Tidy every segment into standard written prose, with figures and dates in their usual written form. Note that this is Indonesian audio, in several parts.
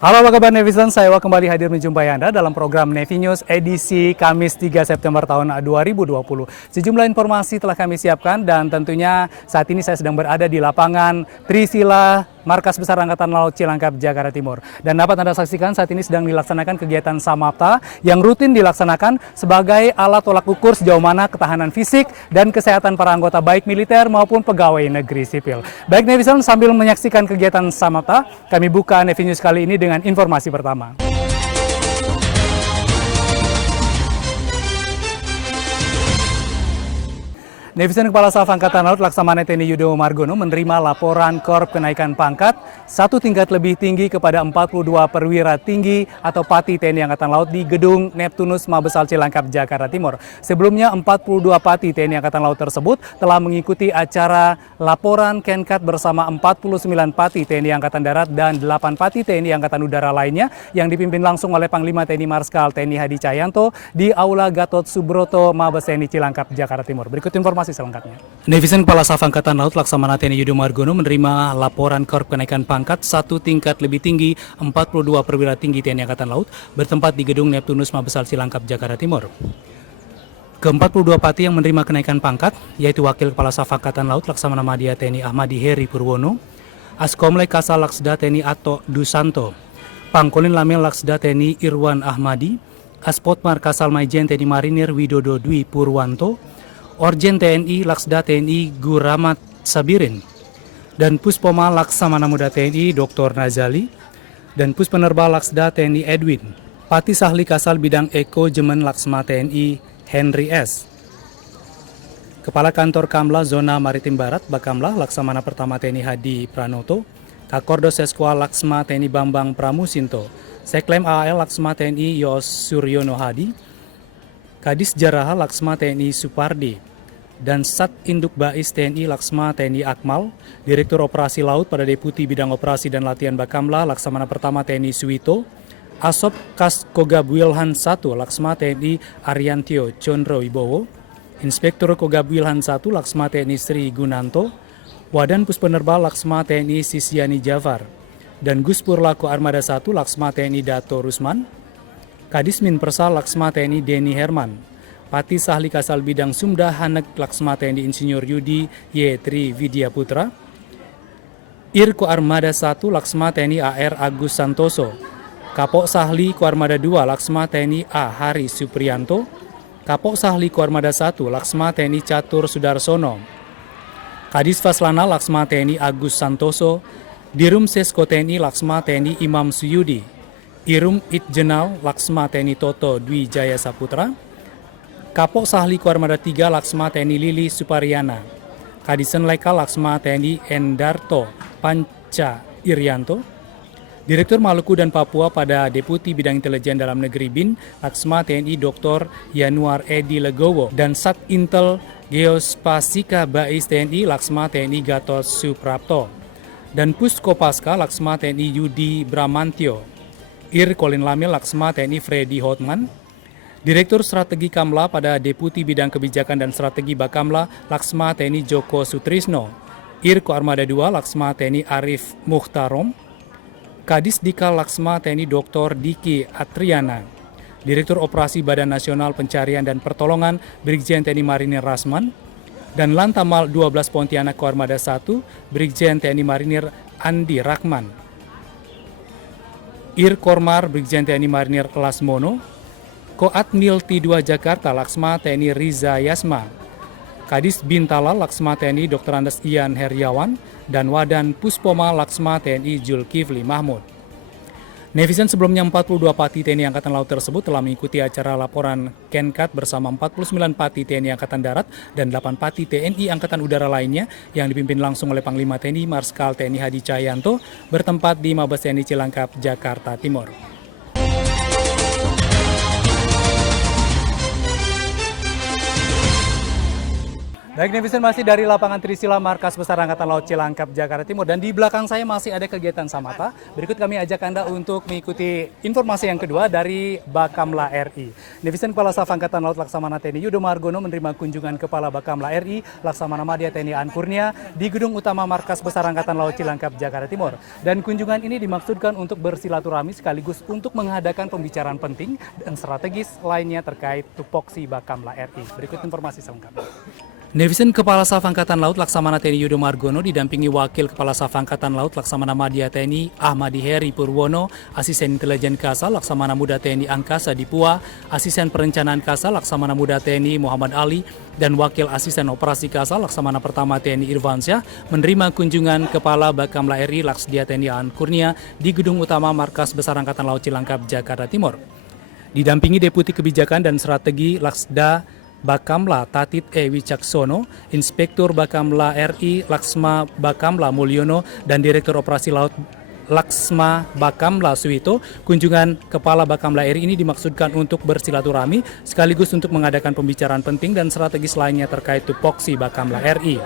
Halo apa kabar netizen, saya kembali hadir menjumpai Anda dalam program Navy News edisi Kamis 3 September tahun 2020. Sejumlah informasi telah kami siapkan dan tentunya saat ini saya sedang berada di lapangan Trisila Markas Besar Angkatan Laut Cilangkap, Jakarta Timur. Dan dapat Anda saksikan saat ini sedang dilaksanakan kegiatan Samapta yang rutin dilaksanakan sebagai alat tolak ukur sejauh mana ketahanan fisik dan kesehatan para anggota baik militer maupun pegawai negeri sipil. Baik netizen, sambil menyaksikan kegiatan Samapta, kami buka Navy News kali ini dengan informasi pertama. Netizen Kepala Staf Angkatan Laut Laksamana TNI Yudo Margono menerima laporan Korp kenaikan pangkat satu tingkat lebih tinggi kepada 42 perwira tinggi atau Pati TNI Angkatan Laut di Gedung Neptunus Mabesal Cilangkap, Jakarta Timur. Sebelumnya 42 Pati TNI Angkatan Laut tersebut telah mengikuti acara laporan Kenkat bersama 49 Pati TNI Angkatan Darat dan 8 Pati TNI Angkatan Udara lainnya yang dipimpin langsung oleh Panglima TNI Marskal TNI Hadi Cahyanto di Aula Gatot Subroto Mabes TNI Cilangkap, Jakarta Timur. Berikut informasi selengkapnya. Netizen Kepala Staf Angkatan Laut Laksamana TNI Yudo Margono menerima laporan Korp kenaikan pangkat satu tingkat lebih tinggi 42 perwira tinggi TNI Angkatan Laut bertempat di Gedung Neptunus Mabesal Cilangkap, Jakarta Timur. Ke-42 Pati yang menerima kenaikan pangkat yaitu Wakil Kepala Staf Angkatan Laut Laksamana Madya TNI Ahmadi Heri Purwono, Askomle Kasal Laksda TNI Ato Dusanto, Pangkolin Lamel Laksda TNI Irwan Ahmadi, Aspotmar Kasal Maijen TNI Marinir Widodo Dwi Purwanto, Orjen TNI Laksda TNI Guramat Sabirin, dan Puspoma Laksamana Muda TNI Dr. Nazali, dan Puspenerbal Laksda TNI Edwin, Pati Sahli Kasal Bidang Eko Jemen Laksma TNI Henry S. Kepala Kantor Kamla Zona Maritim Barat Bakamla Laksamana Pertama TNI Hadi Pranoto, Kakordos Seskwa Laksma TNI Bambang Pramusinto, Seklem AAL Laksma TNI Yos Suryono Hadi, Kadis Jaraha Laksma TNI Supardi, dan Sat Induk Bais TNI Laksma TNI Akmal, Direktur Operasi Laut pada Deputi Bidang Operasi dan Latihan Bakamla Laksamana Pertama TNI Suwito, Asop Kas Kogab Wilhan 1 Laksma TNI Ariantio Condro Wibowo, Inspektur Kogab Wilhan 1 Laksma TNI Sri Gunanto, Wadan Puspenerbal Laksma TNI Sisyani Jafar, dan Guspur Lako Armada 1 Laksma TNI Dato Rusman, Kadismin Persal Laksma TNI Denny Herman, Pati Sahli Kasal Bidang Sumda Hanek Laksma TNI Insinyur Yudi Y. Tri Vidya Putra, Irko Armada 1 Laksma TNI AR Agus Santoso, Kapok Sahli Koarmada 2 Laksma TNI A. Hari Supriyanto, Kapok Sahli Koarmada 1 Laksma TNI Catur Sudarsono, Kadis Faslana Laksma TNI Agus Santoso, Dirum Sesko TNI Laksma TNI Imam Suyudi, Irum Itjenal Laksma TNI Toto Dwi Jaya Saputra, Kapok Sahli Koarmada 3 Laksma TNI Lili Supariana, Kadisen Lekal Laksma TNI Endarto Panca Irianto, Direktur Maluku dan Papua pada Deputi Bidang Intelijen Dalam Negeri BIN Laksma TNI Dr. Yanuar Edi Legowo, dan Sat Intel Geospasika Bais TNI Laksma TNI Gatot Suprapto, dan Puskopaska Laksma TNI Yudi Bramantio, Ir Kolin Lamil Laksma TNI Freddy Hotman, Direktur Strategi Kamla pada Deputi Bidang Kebijakan dan Strategi Bakamla Laksma TNI Joko Sutrisno, Irko Armada 2 Laksma TNI Arif Mukhtarom, Kadis Dikal Laksma TNI Dr. Diki Atriana, Direktur Operasi Badan Nasional Pencarian dan Pertolongan Brigjen TNI Marinir Rasman, dan Lantamal 12 Pontianak Koarmada 1 Brigjen TNI Marinir Andi Rahman, Ir Kormar Brigjen TNI Marinir Lasmono, Koatmil T2 Jakarta Laksma TNI Riza Yasma, Kadis Bintala Laksma TNI Dr. Andes Ian Heriawan, dan Wadan Puspoma Laksma TNI Julkifli Mahmud. Netizen sebelumnya 42 Pati TNI Angkatan Laut tersebut telah mengikuti acara laporan Kenkat bersama 49 Pati TNI Angkatan Darat dan 8 Pati TNI Angkatan Udara lainnya yang dipimpin langsung oleh Panglima TNI Marskal TNI Hadi Cahyanto bertempat di Mabes TNI Cilangkap, Jakarta Timur. Baik netizen, masih dari lapangan Trisila Markas Besar Angkatan Laut Cilangkap, Jakarta Timur. Dan di belakang saya masih ada kegiatan Samata. Berikut kami ajak Anda untuk mengikuti informasi yang kedua dari Bakamla RI. Netizen, Kepala Staf Angkatan Laut Laksamana TNI Yudo Margono menerima kunjungan Kepala Bakamla RI Laksamana Madya TNI Aan Kurnia di Gedung Utama Markas Besar Angkatan Laut Cilangkap, Jakarta Timur. Dan kunjungan ini dimaksudkan untuk bersilaturahmi sekaligus untuk mengadakan pembicaraan penting dan strategis lainnya terkait tupoksi Bakamla RI. Berikut informasi selengkapnya. Netizen, Kepala Staf Angkatan Laut Laksamana TNI Yudo Margono didampingi Wakil Kepala Staf Angkatan Laut Laksamana Madya TNI Ahmadi Heri Purwono, Asisten Intelijen Kasal Laksamana Muda TNI Angkasa Dipua, Asisten Perencanaan Kasal Laksamana Muda TNI Muhammad Ali, dan Wakil Asisten Operasi Kasal Laksamana Pertama TNI Irvansyah menerima kunjungan Kepala Bakamla RI Laksdia TNI Aan Kurnia di Gedung Utama Markas Besar Angkatan Laut Cilangkap, Jakarta Timur. Didampingi Deputi Kebijakan dan Strategi Laksda Bakamla Tatit E. Wicaksono, Inspektur Bakamla RI Laksma Bakamla Mulyono, dan Direktur Operasi Laut Laksma Bakamla Suwito. Kunjungan Kepala Bakamla RI ini dimaksudkan untuk bersilaturahmi sekaligus untuk mengadakan pembicaraan penting dan strategis lainnya terkait tupoksi Bakamla RI.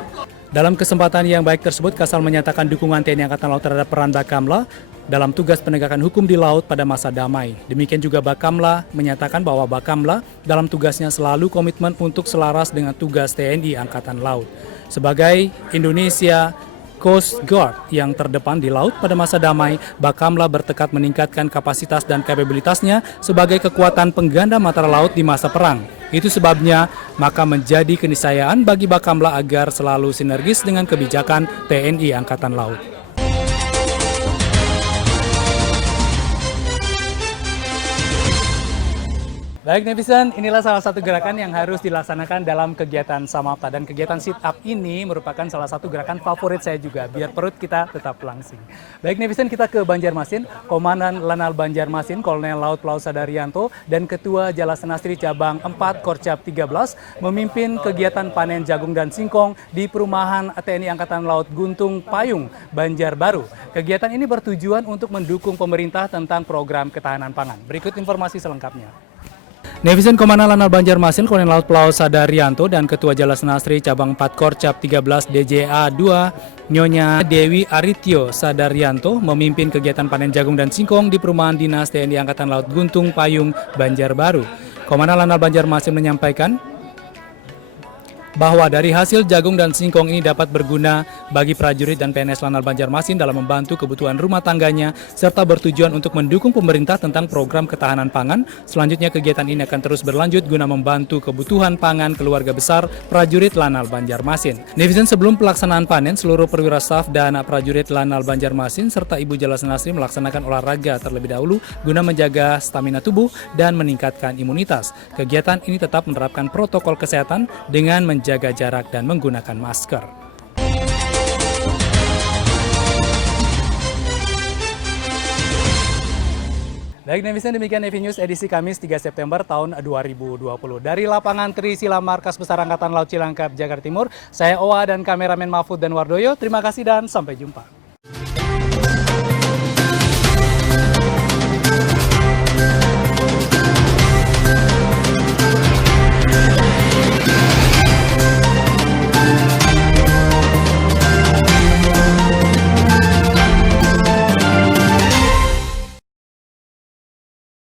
Dalam kesempatan yang baik tersebut, Kasal menyatakan dukungan TNI Angkatan Laut terhadap peran Bakamla dalam tugas penegakan hukum di laut pada masa damai. Demikian juga Bakamla menyatakan bahwa Bakamla dalam tugasnya selalu komitmen untuk selaras dengan tugas TNI Angkatan Laut. Sebagai Indonesia Coast Guard yang terdepan di laut pada masa damai, Bakamla bertekad meningkatkan kapasitas dan kapabilitasnya sebagai kekuatan pengganda mata laut di masa perang. Itu sebabnya maka menjadi keniscayaan bagi Bakamla agar selalu sinergis dengan kebijakan TNI Angkatan Laut. Baik netizen, inilah salah satu gerakan yang harus dilaksanakan dalam kegiatan Samapta. Dan kegiatan sit up ini merupakan salah satu gerakan favorit saya juga, biar perut kita tetap langsing. Baik netizen, kita ke Banjarmasin. Komandan Lanal Banjarmasin, Kolonel Laut Plausa Daryanto, dan Ketua Jalasenastri Cabang 4 Korcap 13 memimpin kegiatan panen jagung dan singkong di perumahan TNI Angkatan Laut Guntung Payung, Banjarbaru. Kegiatan ini bertujuan untuk mendukung pemerintah tentang program ketahanan pangan. Berikut informasi selengkapnya. Netizen, Komandan Lanal Banjarmasin, Kolonel Laut Plausa Daryanto, dan Ketua Jalasenastri Cabang 4 Korcap 13 DJA 2 Nyonya Dewi Arityo Sadaryanto memimpin kegiatan panen jagung dan singkong di perumahan dinas TNI Angkatan Laut Guntung Payung, Banjarbaru. Komandan Lanal Banjarmasin menyampaikan bahwa dari hasil jagung dan singkong ini dapat berguna bagi prajurit dan PNS Lanal Banjarmasin dalam membantu kebutuhan rumah tangganya serta bertujuan untuk mendukung pemerintah tentang program ketahanan pangan. Selanjutnya kegiatan ini akan terus berlanjut guna membantu kebutuhan pangan keluarga besar prajurit Lanal Banjarmasin. Netizen, sebelum pelaksanaan panen, seluruh perwira staf dan prajurit Lanal Banjarmasin serta Ibu Jalasenastri melaksanakan olahraga terlebih dahulu guna menjaga stamina tubuh dan meningkatkan imunitas. Kegiatan ini tetap menerapkan protokol kesehatan dengan menjaga jarak dan menggunakan masker. Baik netizen, demikian Nevi News edisi Kamis 3 September tahun 2020. Dari lapangan Trisila Markas Besar Angkatan Laut Cilangkap, Jakarta Timur, saya Owa dan kameramen Mahfud dan Wardoyo. Terima kasih dan sampai jumpa.